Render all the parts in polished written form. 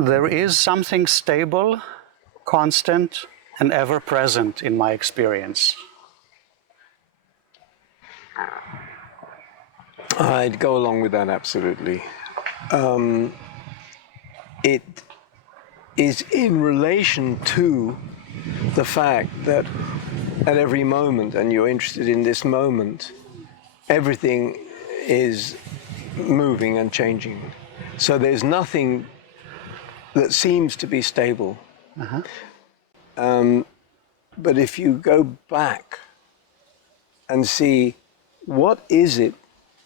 There is something stable, constant, and ever-present in my experience. I'd go along with that absolutely. It is in relation to the fact that at every moment, and you're interested in this moment, everything is moving and changing. So there's nothing that seems to be stable. But if you go back and see what is it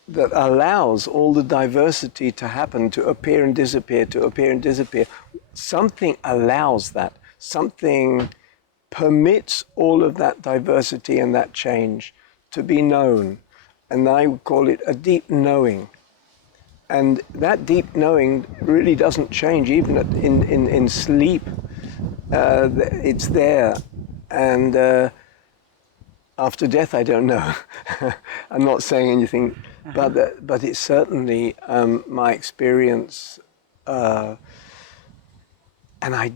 that allows all the diversity to happen, to appear and disappear, to appear and disappear, something allows that. Something permits all of that diversity and that change to be known. And I would call it a deep knowing. And that deep knowing really doesn't change, even in sleep. It's there. And after death, I don't know. I'm not saying anything, but it's certainly my experience. And I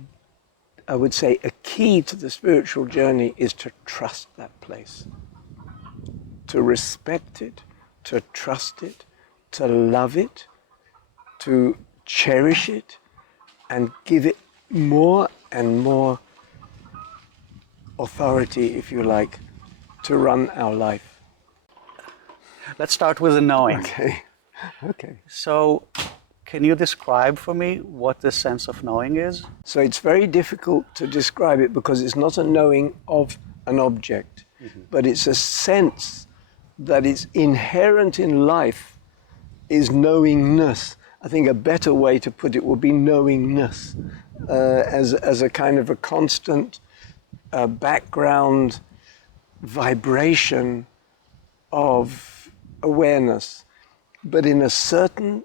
would say a key to the spiritual journey is to trust that place, to respect it, to trust it, to love it, to cherish it, and give it more and more authority, if you like, to run our life. Let's start with the knowing. Okay. So, can you describe for me what this sense of knowing is? So it's very difficult to describe it because it's not a knowing of an object, but it's a sense that is inherent in life is knowingness. I think a better way to put it would be knowingness as a kind of a constant background vibration of awareness. But in a certain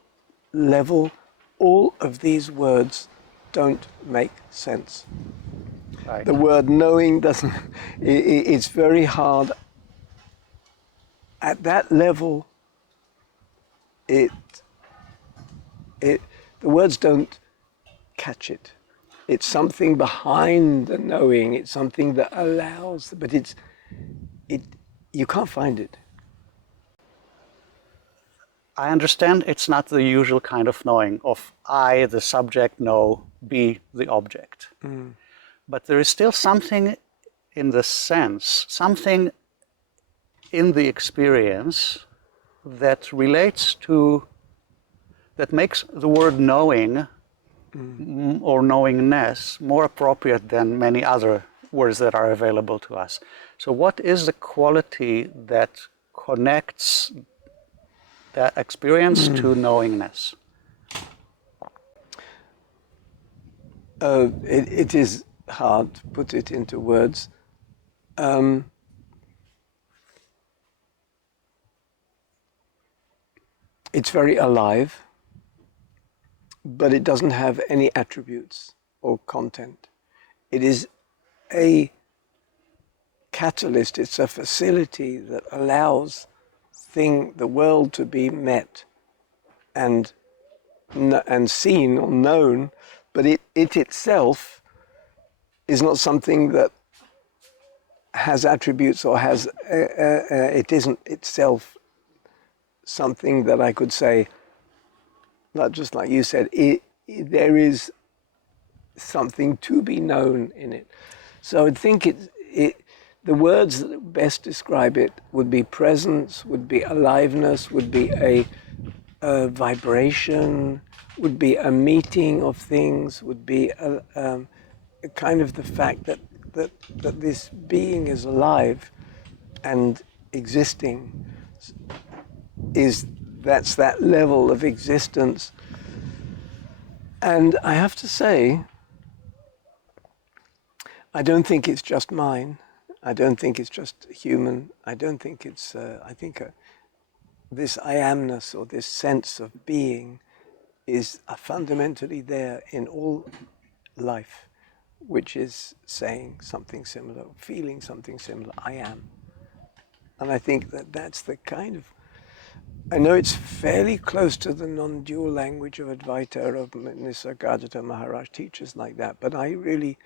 level, all of these words don't make sense. Right. The word knowing doesn't, it's very hard. At that level, the words don't catch it. It's something behind the knowing, it's something that allows, but you can't find it. I understand it's not the usual kind of knowing of I, the subject, know, be the object. But there is still something in the sense, something in the experience that relates to, that makes the word knowing or knowingness more appropriate than many other words that are available to us. So what is the quality that connects that experience to knowingness? It is hard to put it into words. It's very alive, but it doesn't have any attributes or content. It is a catalyst, it's a facility that allows the world to be met and seen or known, but it itself is not something that has attributes or has, it isn't itself something that I could say, not just like you said, there is something to be known in it. So I think the words that best describe it would be presence, would be aliveness, would be a vibration, would be a meeting of things, would be a kind of the fact that this being is alive and existing. That's that level of existence. And I have to say, I don't think it's just mine. I don't think it's just human. I don't think it's, I think this I amness or this sense of being is fundamentally there in all life, which is saying something similar, feeling something similar, I am. And I think that that's the kind of I know it's fairly close to the non-dual language of Advaita, of Nisargadatta Maharaj, teachers like that, but I really,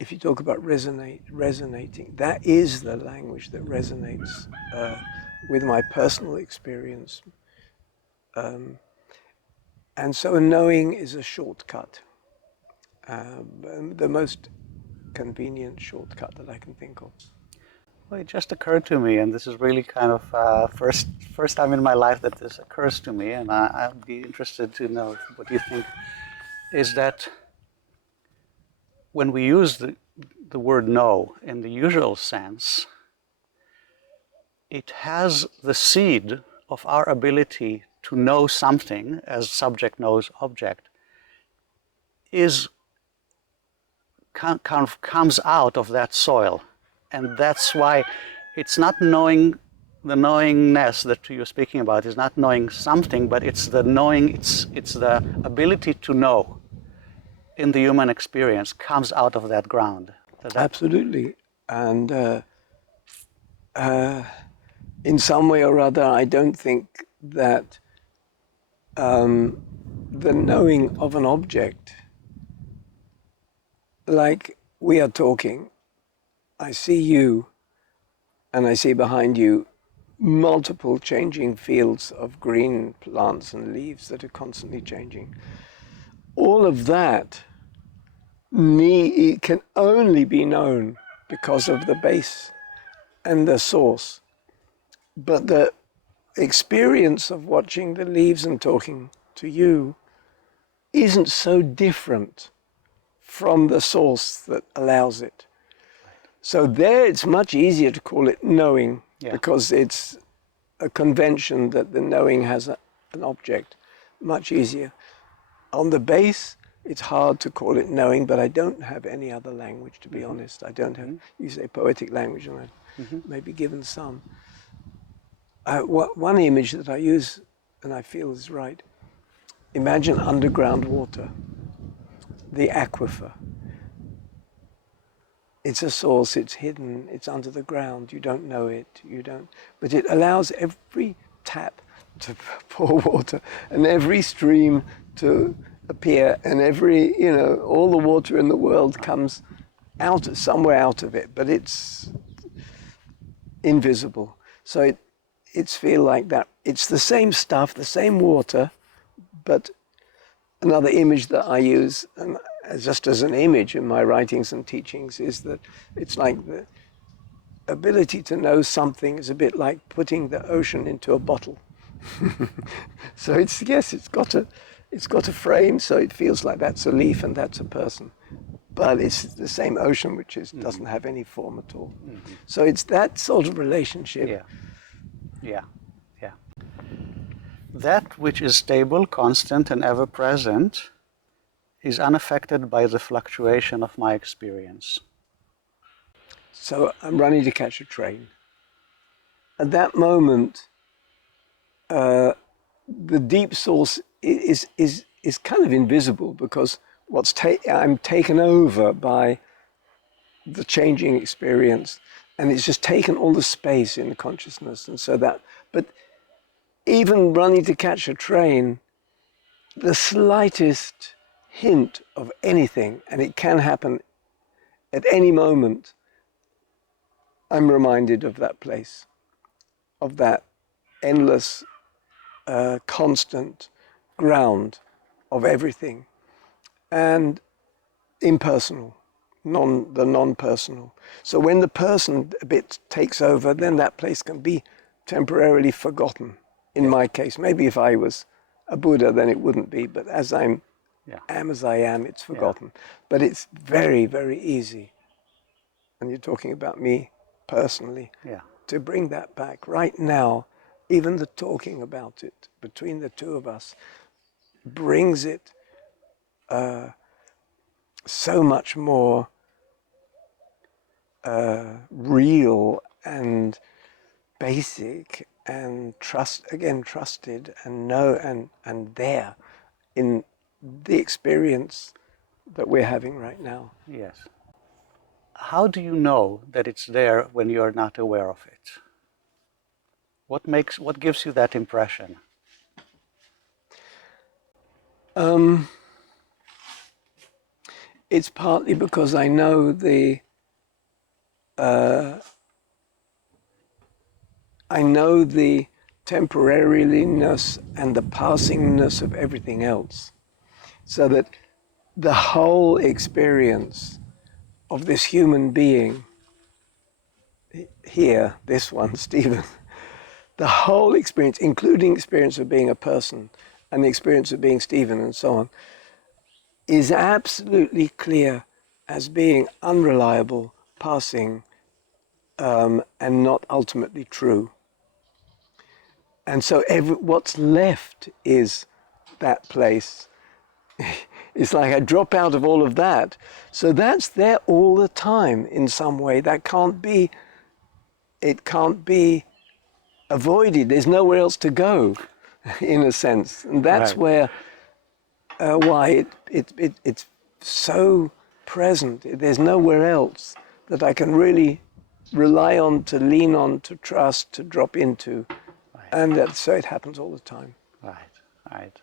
if you talk about resonating, that is the language that resonates with my personal experience. And so knowing is a shortcut, the most convenient shortcut that I can think of. Well, it just occurred to me, and this is really kind of first time in my life that this occurs to me, and I'd be interested to know what you think, is that when we use the word know in the usual sense, it has the seed of our ability to know something as subject knows object is kind of comes out of that soil. And that's why it's not knowing, the knowingness that you're speaking about is not knowing something, but it's the knowing, it's the ability to know in the human experience comes out of that ground. Absolutely. And in some way or other, I don't think that the knowing of an object, like we are talking, I see you and I see behind you multiple changing fields of green plants and leaves that are constantly changing. All of that can only be known because of the base and the source. But the experience of watching the leaves and talking to you isn't so different from the source that allows it. So there it's much easier to call it knowing, because it's a convention that the knowing has an object. Much easier. On the base, it's hard to call it knowing, but I don't have any other language, to be honest. I don't have, you say poetic language, and I maybe given some. One image that I use, and I feel is right, imagine underground water, the aquifer. It's a source, it's hidden, it's under the ground, you don't know it, but it allows every tap to pour water and every stream to appear, and all the water in the world comes somewhere out of it, but it's invisible. So it's feel like that. It's the same stuff, the same water, but another image that I use, and just as an image in my writings and teachings, is that it's like the ability to know something is a bit like putting the ocean into a bottle. So it's got a frame, so it feels like that's a leaf and that's a person, but it's the same ocean, which doesn't have any form at all. So it's that sort of relationship. Yeah. That which is stable, constant, and ever-present is unaffected by the fluctuation of my experience. So I'm running to catch a train. At that moment, the deep source is kind of invisible, because I'm taken over by the changing experience, and it's just taken all the space in the consciousness, and so that. But even running to catch a train, the slightest hint of anything, and it can happen at any moment, I'm reminded of that place, of that endless, constant ground of everything, and impersonal, the non-personal. So when the person a bit takes over, then that place can be temporarily forgotten. In my case, maybe if I was a Buddha, then it wouldn't be, but as I am as I am, it's forgotten. But it's very, very easy, and you're talking about me personally, to bring that back. Right now, even the talking about it between the two of us brings it so much more real and basic and trusted and and there in the experience that we're having right now. Yes. How do you know that it's there when you're not aware of it? What gives you that impression? It's partly because I know the temporariness and the passingness of everything else, so that the whole experience of this human being here, this one, Stephen, the whole experience, including experience of being a person and the experience of being Stephen and so on, is absolutely clear as being unreliable, passing, and not ultimately true. And so what's left is that place. It's like I drop out of all of that. So that's there all the time in some way. That can't be, it can't be avoided. There's nowhere else to go, in a sense. And that's Right. why it's so present. There's nowhere else that I can really rely on, to lean on, to trust, to drop into. Right. And so it happens all the time. Right. Right.